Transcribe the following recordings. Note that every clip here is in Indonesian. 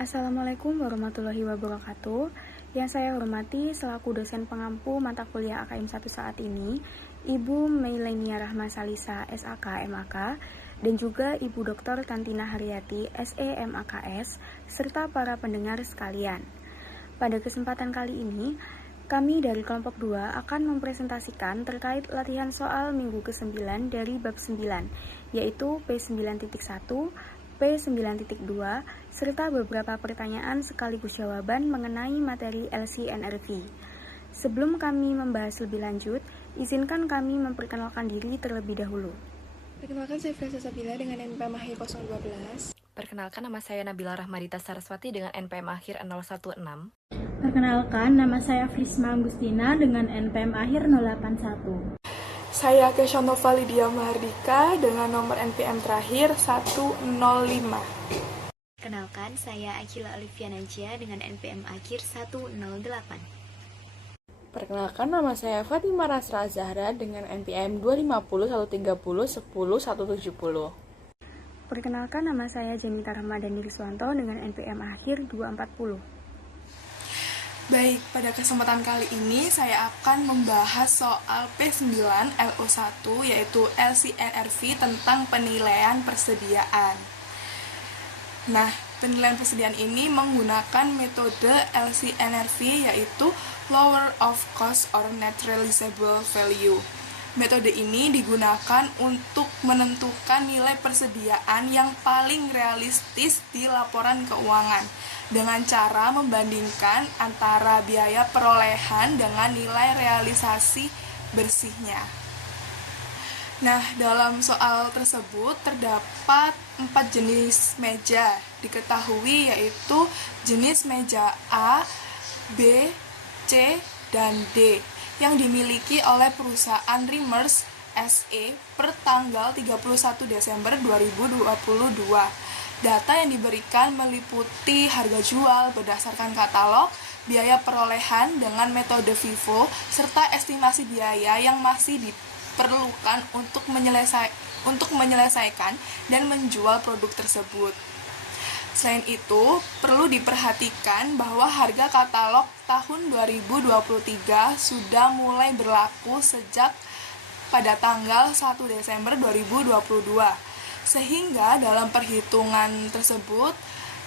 Assalamualaikum warahmatullahi wabarakatuh. Yang saya hormati selaku dosen pengampu mata kuliah AKM 1 saat ini, Ibu Meilenia Rahma Salisa, SAK MAK, dan juga Ibu Dr. Tantina Haryati, SE MAKS, serta para pendengar sekalian. Pada kesempatan kali ini, kami dari kelompok 2 akan mempresentasikan terkait latihan soal minggu ke-9 dari bab 9, yaitu P9.1, P9.2, serta beberapa pertanyaan sekaligus jawaban mengenai materi LCNRV. Sebelum kami membahas lebih lanjut, izinkan kami memperkenalkan diri terlebih dahulu. Perkenalkan, saya Fresa Sabila dengan NPM akhir 012. Perkenalkan, nama saya Nabila Rahmadita Saraswati dengan NPM akhir 016. Perkenalkan, nama saya Frisma Agustina dengan NPM akhir 081. Saya Kesyonova Lydia Mahardika dengan nomor NPM terakhir 105. Perkenalkan, saya Akila Olivia Najia dengan NPM akhir 108. Perkenalkan, nama saya Fatimah Rasra Zahra dengan NPM 250 130 10 170. Perkenalkan, nama saya Janita Ramadhani Riswanto dengan NPM akhir 240. Baik, pada kesempatan kali ini saya akan membahas soal P9 LO1 yaitu LCNRV tentang penilaian persediaan. Nah, penilaian persediaan ini menggunakan metode LCNRV yaitu Lower of Cost or Net Realizable Value. Metode ini digunakan untuk menentukan nilai persediaan yang paling realistis di laporan keuangan dengan cara membandingkan antara biaya perolehan dengan nilai realisasi bersihnya. Nah, dalam soal tersebut terdapat 4 jenis meja diketahui, yaitu jenis meja A, B, C, dan D yang dimiliki oleh perusahaan Reimers SE per tanggal 31 Desember 2022. Data yang diberikan meliputi harga jual berdasarkan katalog, biaya perolehan dengan metode FIFO, serta estimasi biaya yang masih diperlukan untuk menyelesaikan dan menjual produk tersebut. Selain itu, perlu diperhatikan bahwa harga katalog tahun 2023 sudah mulai berlaku sejak pada tanggal 1 Desember 2022. Sehingga dalam perhitungan tersebut,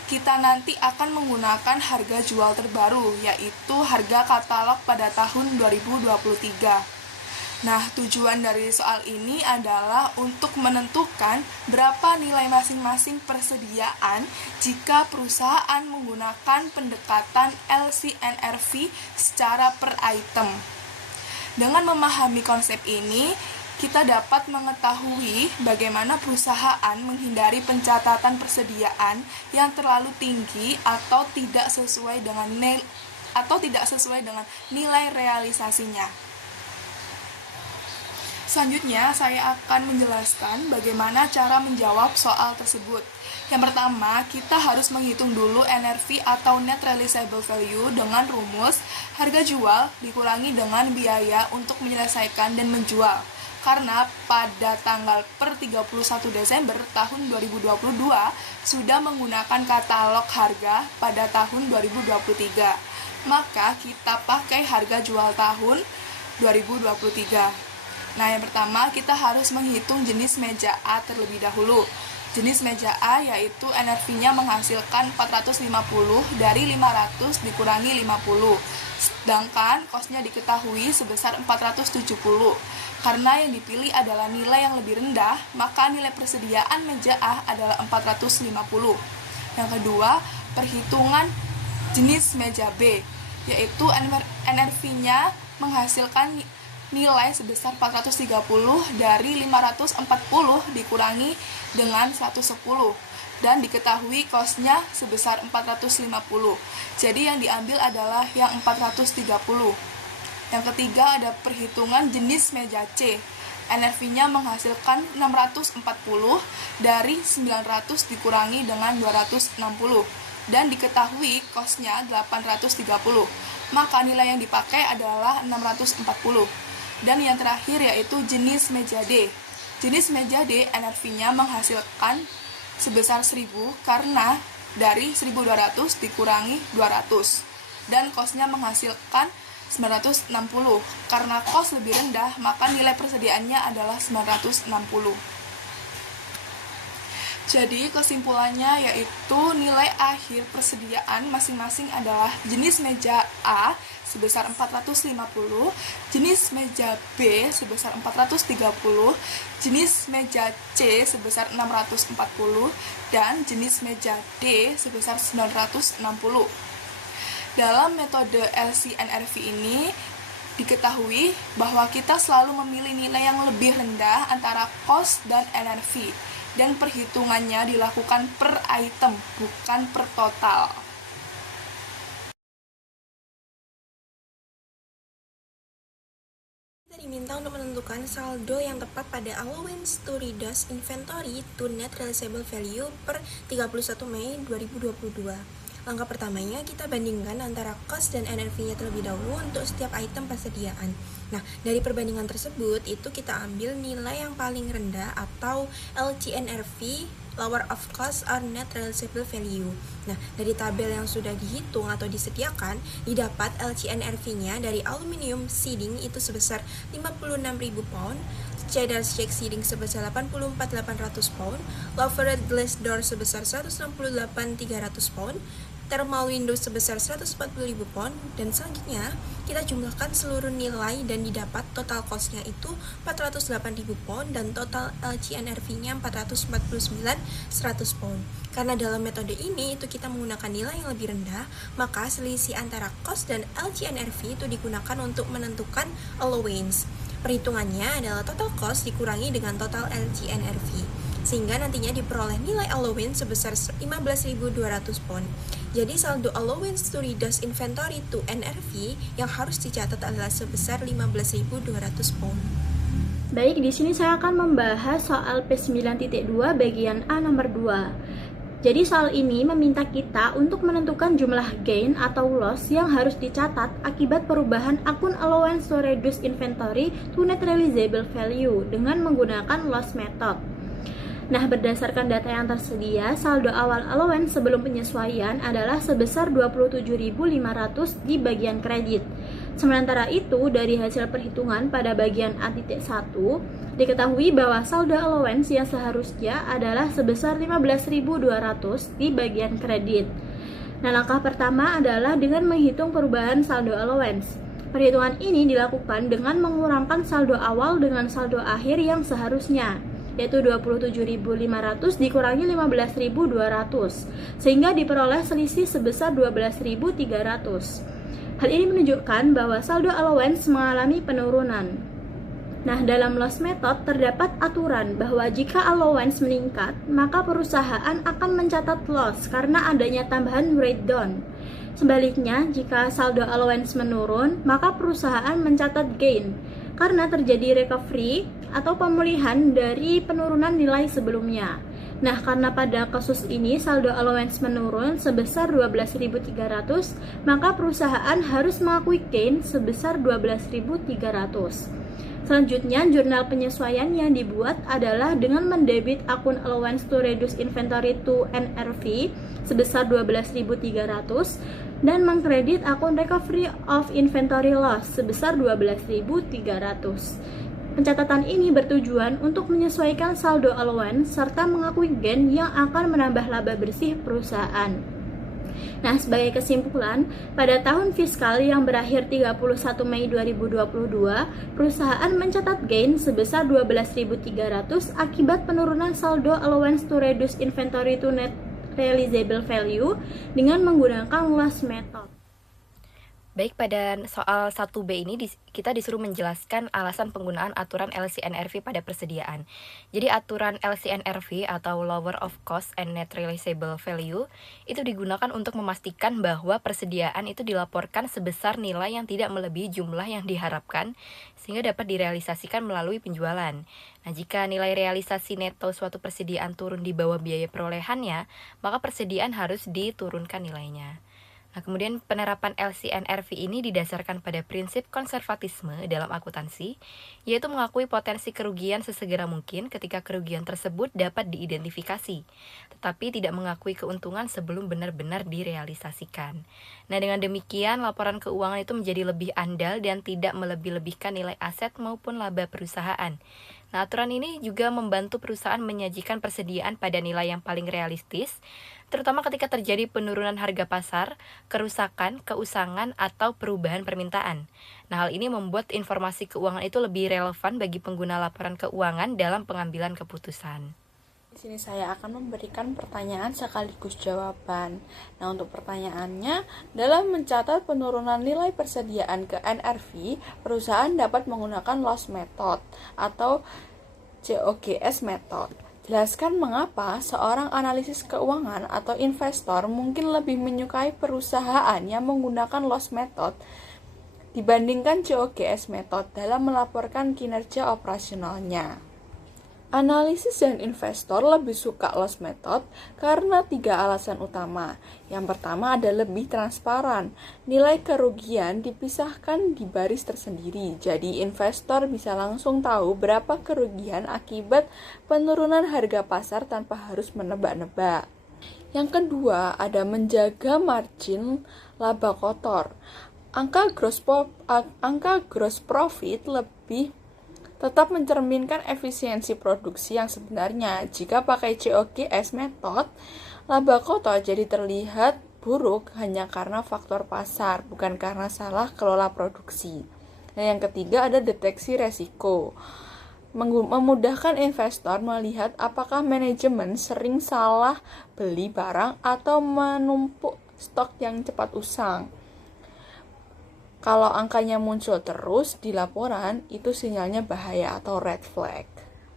kita nanti akan menggunakan harga jual terbaru, yaitu harga katalog pada tahun 2023. Nah, tujuan dari soal ini adalah untuk menentukan berapa nilai masing-masing persediaan jika perusahaan menggunakan pendekatan LCNRV secara per item. Dengan memahami konsep ini, kita dapat mengetahui bagaimana perusahaan menghindari pencatatan persediaan yang terlalu tinggi atau tidak sesuai dengan nilai realisasinya. Selanjutnya, saya akan menjelaskan bagaimana cara menjawab soal tersebut. Yang pertama, kita harus menghitung dulu NRV atau Net Realizable Value dengan rumus harga jual dikurangi dengan biaya untuk menyelesaikan dan menjual. Karena pada tanggal per 31 Desember tahun 2022 sudah menggunakan katalog harga pada tahun 2023. Maka kita pakai harga jual tahun 2023. Nah, yang pertama kita harus menghitung jenis meja A terlebih dahulu. Jenis meja A yaitu NRV-nya menghasilkan 450 dari 500 dikurangi 50. Sedangkan cost-nya diketahui sebesar 470. Karena yang dipilih adalah nilai yang lebih rendah, maka nilai persediaan meja A adalah 450. Yang kedua, perhitungan jenis meja B, yaitu NRV-nya menghasilkan nilai sebesar 430 dari 540 dikurangi dengan 110 dan diketahui cost-nya sebesar 450. Jadi yang diambil adalah yang 430. Yang ketiga ada perhitungan jenis meja C. NRV-nya menghasilkan 640 dari 900 dikurangi dengan 260 dan diketahui cost-nya 830. Maka nilai yang dipakai adalah 640. Dan yang terakhir yaitu jenis meja D. Jenis meja D NRV-nya menghasilkan sebesar 1000 karena dari 1.200 dikurangi 200. Dan kosnya menghasilkan 960. Karena kos lebih rendah, maka nilai persediaannya adalah 960. Jadi kesimpulannya yaitu nilai akhir persediaan masing-masing adalah jenis meja A sebesar 450, jenis meja B sebesar 430, jenis meja C sebesar 640, dan jenis meja D sebesar 960. Dalam metode LCNRV ini diketahui bahwa kita selalu memilih nilai yang lebih rendah antara cost dan NRV, dan perhitungannya dilakukan per item, bukan per total. Kita diminta untuk menentukan saldo yang tepat pada allowance to reduce inventory to net realizable value per 31 Mei 2022. Langkah pertamanya, kita bandingkan antara cost dan NRV-nya terlebih dahulu untuk setiap item persediaan. Nah, dari perbandingan tersebut, itu kita ambil nilai yang paling rendah atau LCNRV, lower of cost or net realizable value. Nah, dari tabel yang sudah dihitung atau disediakan, didapat LCNRV-nya dari aluminium sheeting itu sebesar 56.000 pound, cheddar shake sheeting sebesar 84.800 pound, louvered glass door sebesar 168.300 pound, thermal window sebesar 140.000 pound, dan selanjutnya kita jumlahkan seluruh nilai dan didapat total cost-nya itu 408.000 pound dan total LCNRV-nya 449.100 pound. Karena dalam metode ini itu kita menggunakan nilai yang lebih rendah, maka selisih antara cost dan LCNRV itu digunakan untuk menentukan allowance. Perhitungannya adalah total cost dikurangi dengan total LCNRV, sehingga nantinya diperoleh nilai allowance sebesar 15.200 pound. Jadi saldo allowance to reduce inventory to NRV yang harus dicatat adalah sebesar 15.200 pound. Baik, di sini saya akan membahas soal P9.2 bagian A nomor 2. Jadi soal ini meminta kita untuk menentukan jumlah gain atau loss yang harus dicatat akibat perubahan akun allowance to reduce inventory to net realizable value dengan menggunakan loss method. Nah, berdasarkan data yang tersedia, saldo awal allowance sebelum penyesuaian adalah sebesar 27.500 di bagian kredit. Sementara itu, dari hasil perhitungan pada bagian A.1, diketahui bahwa saldo allowance yang seharusnya adalah sebesar 15.200 di bagian kredit. Nah, langkah pertama adalah dengan menghitung perubahan saldo allowance. Perhitungan ini dilakukan dengan mengurangkan saldo awal dengan saldo akhir yang seharusnya, yaitu 27.500 dikurangi 15.200, sehingga diperoleh selisih sebesar 12.300. Hal ini menunjukkan bahwa saldo allowance mengalami penurunan. Nah, dalam loss method terdapat aturan bahwa jika allowance meningkat, maka perusahaan akan mencatat loss karena adanya tambahan write down. Sebaliknya, jika saldo allowance menurun, maka perusahaan mencatat gain karena terjadi recovery atau pemulihan dari penurunan nilai sebelumnya. Nah, karena pada kasus ini saldo allowance menurun sebesar 12.300, maka perusahaan harus mengakui gain sebesar 12.300. Selanjutnya, jurnal penyesuaian yang dibuat adalah dengan mendebit akun allowance to reduce inventory to NRV sebesar 12.300 dan mengkredit akun recovery of inventory loss sebesar 12.300. Pencatatan ini bertujuan untuk menyesuaikan saldo allowance serta mengakui gain yang akan menambah laba bersih perusahaan. Nah, sebagai kesimpulan, pada tahun fiskal yang berakhir 31 Mei 2022, perusahaan mencatat gain sebesar 12.300 akibat penurunan saldo allowance to reduce inventory to net realizable value dengan menggunakan loss method. Baik, pada soal 1B ini kita disuruh menjelaskan alasan penggunaan aturan LCNRV pada persediaan. Jadi aturan LCNRV atau Lower of Cost and Net Realizable Value itu digunakan untuk memastikan bahwa persediaan itu dilaporkan sebesar nilai yang tidak melebihi jumlah yang diharapkan sehingga dapat direalisasikan melalui penjualan. Nah, jika nilai realisasi neto suatu persediaan turun di bawah biaya perolehannya, maka persediaan harus diturunkan nilainya. Nah, kemudian penerapan LCNRV ini didasarkan pada prinsip konservatisme dalam akuntansi, yaitu mengakui potensi kerugian sesegera mungkin ketika kerugian tersebut dapat diidentifikasi, tetapi tidak mengakui keuntungan sebelum benar-benar direalisasikan. Nah, dengan demikian laporan keuangan itu menjadi lebih andal dan tidak melebih-lebihkan nilai aset maupun laba perusahaan. Nah, aturan ini juga membantu perusahaan menyajikan persediaan pada nilai yang paling realistis, terutama ketika terjadi penurunan harga pasar, kerusakan, keusangan, atau perubahan permintaan. Nah, hal ini membuat informasi keuangan itu lebih relevan bagi pengguna laporan keuangan dalam pengambilan keputusan. Di sini saya akan memberikan pertanyaan sekaligus jawaban. Nah, untuk pertanyaannya, dalam mencatat penurunan nilai persediaan ke NRV, perusahaan dapat menggunakan loss method atau COGS method. Jelaskan mengapa seorang analisis keuangan atau investor mungkin lebih menyukai perusahaan yang menggunakan loss method dibandingkan COGS method dalam melaporkan kinerja operasionalnya. Analisis dan investor lebih suka loss method karena 3 alasan utama. Yang pertama ada lebih transparan. Nilai kerugian dipisahkan di baris tersendiri. Jadi investor bisa langsung tahu berapa kerugian akibat penurunan harga pasar tanpa harus menebak-nebak. Yang kedua ada menjaga margin laba kotor. Angka gross profit lebih tetap mencerminkan efisiensi produksi yang sebenarnya. Jika pakai COGS method, laba kotor jadi terlihat buruk hanya karena faktor pasar, bukan karena salah kelola produksi. Dan yang ketiga ada deteksi resiko. Memudahkan investor melihat apakah manajemen sering salah beli barang atau menumpuk stok yang cepat usang. Kalau angkanya muncul terus di laporan, itu sinyalnya bahaya atau red flag.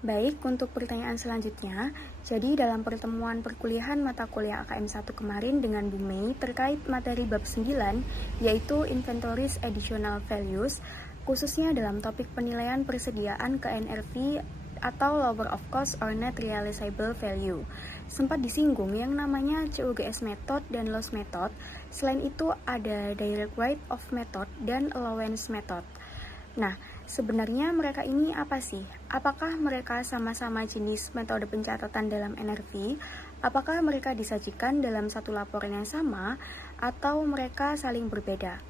Baik, untuk pertanyaan selanjutnya, jadi dalam pertemuan perkuliahan mata kuliah AKM 1 kemarin dengan Bu Mei terkait materi bab 9, yaitu Inventories Additional Values, khususnya dalam topik penilaian persediaan ke NRV atau Lower of Cost or Net Realizable Value. Sempat disinggung yang namanya COGS method dan loss method. Selain itu ada direct write of method dan allowance method. Nah, sebenarnya mereka ini apa sih? Apakah mereka sama-sama jenis metode pencatatan dalam NRV? Apakah mereka disajikan dalam satu laporan yang sama atau mereka saling berbeda?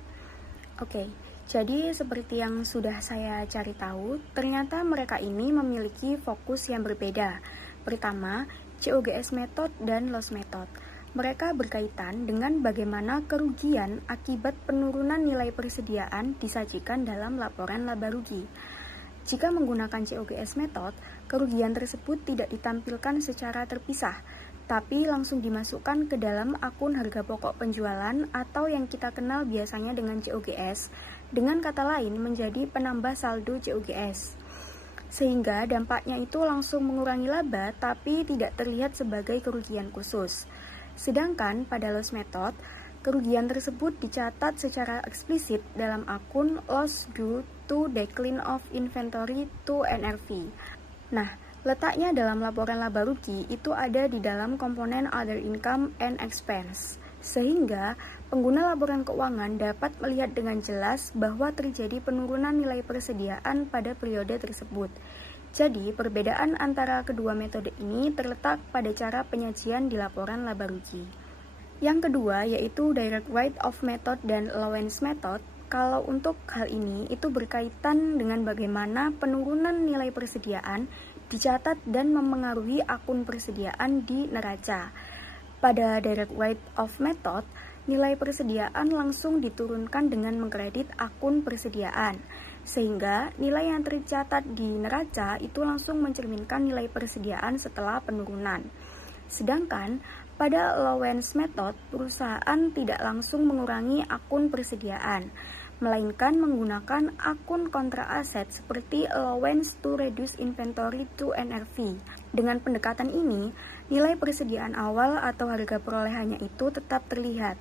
Oke. Jadi seperti yang sudah saya cari tahu, ternyata mereka ini memiliki fokus yang berbeda. Pertama, COGS method dan loss method. Mereka berkaitan dengan bagaimana kerugian akibat penurunan nilai persediaan disajikan dalam laporan laba rugi. Jika menggunakan COGS method, kerugian tersebut tidak ditampilkan secara terpisah, tapi langsung dimasukkan ke dalam akun harga pokok penjualan atau yang kita kenal biasanya dengan COGS, dengan kata lain menjadi penambah saldo COGS. Sehingga dampaknya itu langsung mengurangi laba tapi tidak terlihat sebagai kerugian khusus. Sedangkan pada loss method, kerugian tersebut dicatat secara eksplisit dalam akun loss due to decline of inventory to NRV. Nah, letaknya dalam laporan laba rugi itu ada di dalam komponen other income and expense. Sehingga pengguna laporan keuangan dapat melihat dengan jelas bahwa terjadi penurunan nilai persediaan pada periode tersebut. Jadi, perbedaan antara kedua metode ini terletak pada cara penyajian di laporan laba rugi. Yang kedua yaitu direct write of method dan allowance method. Kalau untuk hal ini itu berkaitan dengan bagaimana penurunan nilai persediaan dicatat dan memengaruhi akun persediaan di neraca. Pada direct write of method, nilai persediaan langsung diturunkan dengan mengkredit akun persediaan, sehingga nilai yang tercatat di neraca itu langsung mencerminkan nilai persediaan setelah penurunan. Sedangkan pada allowance method, perusahaan tidak langsung mengurangi akun persediaan, melainkan menggunakan akun kontra aset seperti allowance to reduce inventory to NRV. Dengan pendekatan ini, nilai persediaan awal atau harga perolehannya itu tetap terlihat,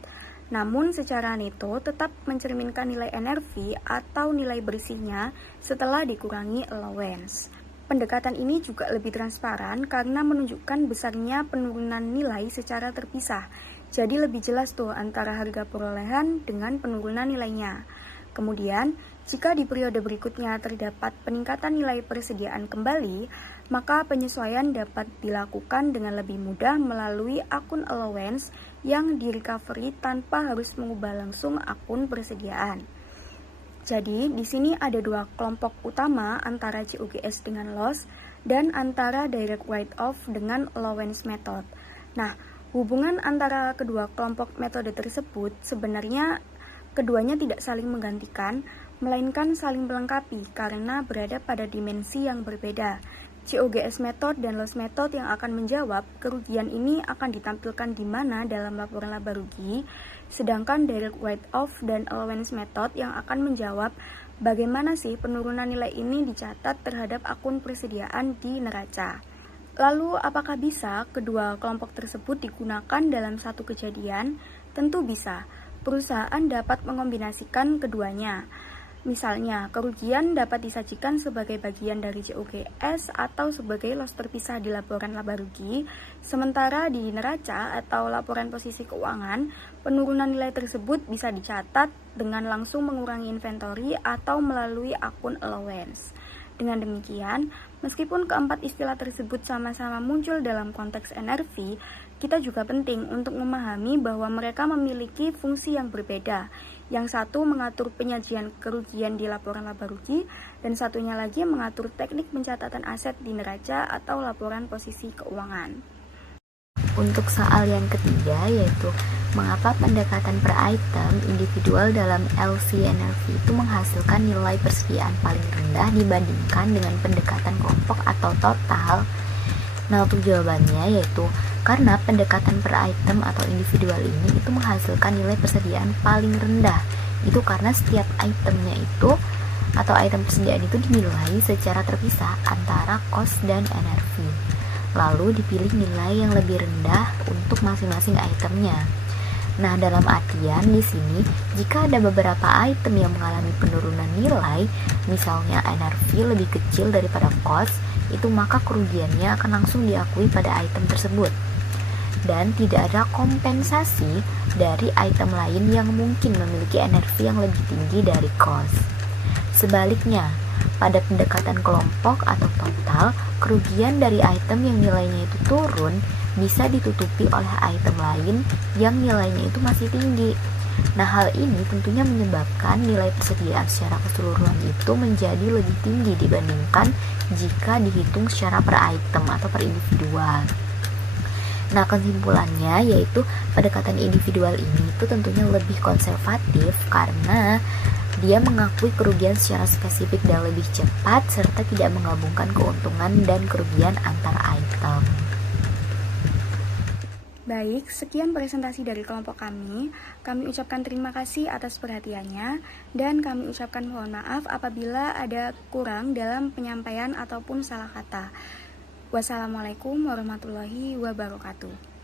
namun secara neto tetap mencerminkan nilai NRV atau nilai bersihnya setelah dikurangi allowance. Pendekatan ini juga lebih transparan karena menunjukkan besarnya penurunan nilai secara terpisah. Jadi lebih jelas tuh antara harga perolehan dengan penurunan nilainya. Kemudian, jika di periode berikutnya terdapat peningkatan nilai persediaan kembali, maka penyesuaian dapat dilakukan dengan lebih mudah melalui akun allowance yang di-recovery tanpa harus mengubah langsung akun persediaan. Jadi, di sini ada dua kelompok utama antara COGS dengan loss dan antara direct write-off dengan allowance method. Nah, hubungan antara kedua kelompok metode tersebut sebenarnya keduanya tidak saling menggantikan, melainkan saling melengkapi karena berada pada dimensi yang berbeda. COGS method dan loss method yang akan menjawab kerugian ini akan ditampilkan di mana dalam laporan laba rugi, sedangkan direct write-off dan allowance method yang akan menjawab bagaimana sih penurunan nilai ini dicatat terhadap akun persediaan di neraca. Lalu, apakah bisa kedua kelompok tersebut digunakan dalam satu kejadian? Tentu bisa. Perusahaan dapat mengombinasikan keduanya. Misalnya, kerugian dapat disajikan sebagai bagian dari COGS atau sebagai loss terpisah di laporan laba rugi, sementara di neraca atau laporan posisi keuangan, penurunan nilai tersebut bisa dicatat dengan langsung mengurangi inventory atau melalui akun allowance. Dengan demikian, meskipun keempat istilah tersebut sama-sama muncul dalam konteks NRV, kita juga penting untuk memahami bahwa mereka memiliki fungsi yang berbeda. Yang satu mengatur penyajian kerugian di laporan laba rugi, dan satunya lagi mengatur teknik pencatatan aset di neraca atau laporan posisi keuangan. Untuk soal yang ketiga, yaitu mengapa pendekatan per item individual dalam LCNRV itu menghasilkan nilai persediaan paling rendah dibandingkan dengan pendekatan kelompok atau total. Nah, untuk jawabannya yaitu karena pendekatan per item atau individual ini itu menghasilkan nilai persediaan paling rendah. Itu karena setiap itemnya itu atau item persediaan itu dinilai secara terpisah antara cost dan NRV. Lalu dipilih nilai yang lebih rendah untuk masing-masing itemnya. Nah, dalam artian di sini, jika ada beberapa item yang mengalami penurunan nilai, misalnya NRV lebih kecil daripada cost, itu maka kerugiannya akan langsung diakui pada item tersebut. Dan tidak ada kompensasi dari item lain yang mungkin memiliki NRV yang lebih tinggi dari cost. Sebaliknya, pada pendekatan kelompok atau total, kerugian dari item yang nilainya itu turun bisa ditutupi oleh item lain yang nilainya itu masih tinggi. Nah, hal ini tentunya menyebabkan nilai persediaan secara keseluruhan itu menjadi lebih tinggi dibandingkan jika dihitung secara per item atau per individual. Nah, kesimpulannya yaitu pendekatan individual ini itu tentunya lebih konservatif karena dia mengakui kerugian secara spesifik dan lebih cepat serta tidak menggabungkan keuntungan dan kerugian antar item. Baik, sekian presentasi dari kelompok kami. Kami ucapkan terima kasih atas perhatiannya dan kami ucapkan mohon maaf apabila ada kurang dalam penyampaian ataupun salah kata. Wassalamualaikum warahmatullahi wabarakatuh.